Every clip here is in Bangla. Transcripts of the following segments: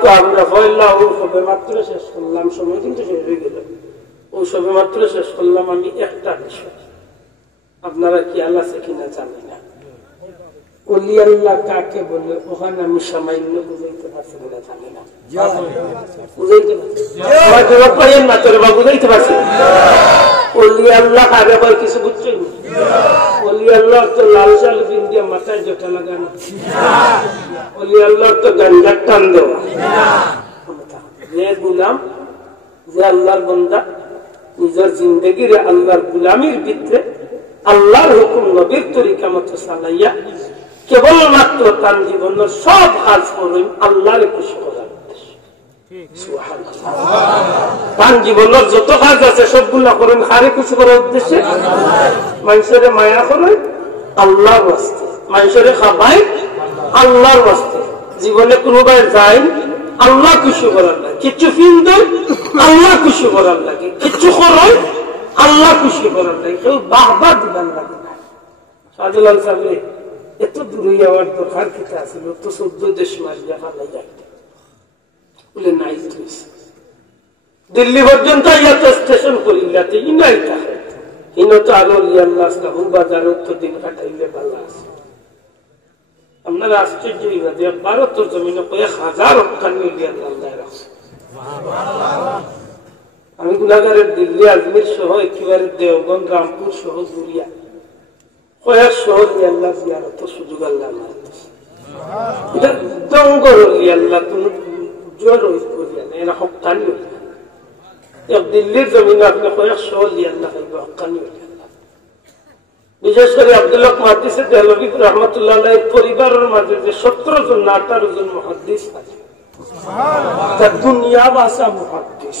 তো আমরা পয়লা ও সবে মাত্র শেষ করলাম, সময় কিন্তু শেষ হয়ে গেল। ও সবে মাত্র শেষ করলাম আমি একটা বিষয়, আপনারা কি আল্লাহ আছে কিনা জানি না। ওলি আল্লাহ কাকে বলে ওখানে আমি সামান্য বুঝাইতে পারছি না, জানি না, বুঝাইতে বুঝাইতে পারছি। ওলি আল্লাহ কাকে হয় কিছু বুঝছেন? ওলি আল্লাহ তো লাল শাল দিয়ে মাথায় জটা লাগানো, ওলি আল্লাহ তো গাঞ্জার টান দেওয়া। যে গুলাম, যে আল্লাহর বন্দা নিজের জিন্দগির আল্লাহর গুলামির ভিতরে আল্লাহর হুকুম নবীর তরিকা মতো চালাইয়া কেবলমাত্র তার জীবনের সব কাজ করুন আল্লাহর খুশি করার উদ্দেশ্যে। তার জীবনের যত কাজ আছে সবগুলা করুন কারে খুশি করার উদ্দেশ্যে। মানুষের মায়া করেন আল্লাহর ওয়াস্তে, মানুষের খাবাই আল্লাহর ওয়াস্তে, জীবনে কোনোবার যায় আল্লাহ খুশি করার লাগে, কিছু ফিল দেয় আল্লাহ খুশি করার লাগে, কিছু করেন আল্লাহ খুশি করার লাগে, কেউ বাহবা দিবার লাগে না। শাহজালাল সাহেব এত দূরে যাওয়ার দরকার খেতে আসছিল, তো 14 দেশ মাস দেখা যায় বলে নাই দিল্লি পর্যন্ত স্টেশন করিলাতে ইনাই থাকে ইনো তো আরো আল্লাহ বাজারও তো দিন কাটাইলে ভালো আছে। আপনারা আশ্চর্য হইবে ভারতের জমিনে কয়েক হাজার আল্লাহ রাখছে। আমি গুলাগারের দিল্লি আজমির সহ একেবারে দেওবন্দ রামপুর সহ জুড়িয়া কয়েক শহর আল্লাহ জিয়ারতের সুযোগ আল্লাহ এটা জঙ্গল আল্লাহ তুমি জোর করিয়া না, এরা হকানি দিল্লির জমিনে আপনি কয়েক শহর আল্লাহ হকানি। বিশেষ করে আব্দুল্লাহ মুহাদ্দিস দেহলভী রহমতুল্লাহ পরিবারের মাঝে যে 17 জন না 18 জন মুহাদ্দিস আছে, দুনিয়া ভাষা মুহাদ্দিস।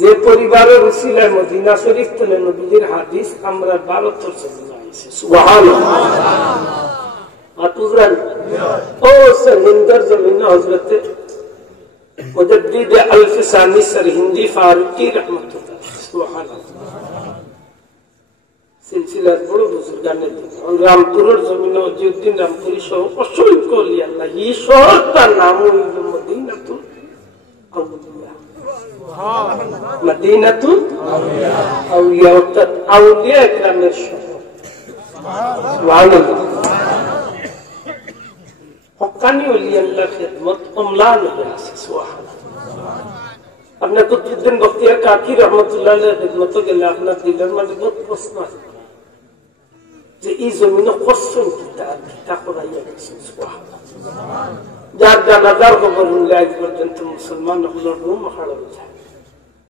যে পরিবারের উসিলায় মদিনা শরীফ থেকে নবীর হাদিস আমরা 12 জমিনে আইছে। সুবহানাল্লাহ। আতুজরান ও সহিন্দর জমিনে হযরতে মুজাদ্দিদ আল-ফিসানি সরহিন্দি ফারুকি রহমাতুল্লাহ সুবহানাল্লাহ সিলসিলার বড় বুজুর্গানের রামপুরের জমিনে অজিউদ্দিন রামপুরি সহ অসংখ্য আল্লাহ এই শহরটার নাম হইল মদিনাতুল আউলিয়া। মদিনাতুল আউলিয়া অর্থাৎ আউলিয়া ইকরামের শহর। সুবহানাল্লাহ। হক্কানি ওলি আল্লাহর খিদমত অম্লান হয়ে আছে। সুবহানাল্লাহ। আপনার কুতুবউদ্দিন বখতিয়ার কাকি রহমতুল্লাহ আলাইহির খিদমত গেলে আপনার দিলের মধ্যে বহুত প্রশ্ন আছে যে এই জমিনে কসম কিতা করাইয়া গেছে। সুবহানাল্লাহ। যার জানাজার খবর হলে আজ পর্যন্ত মুসলমান হলো রুম হারানো যায়।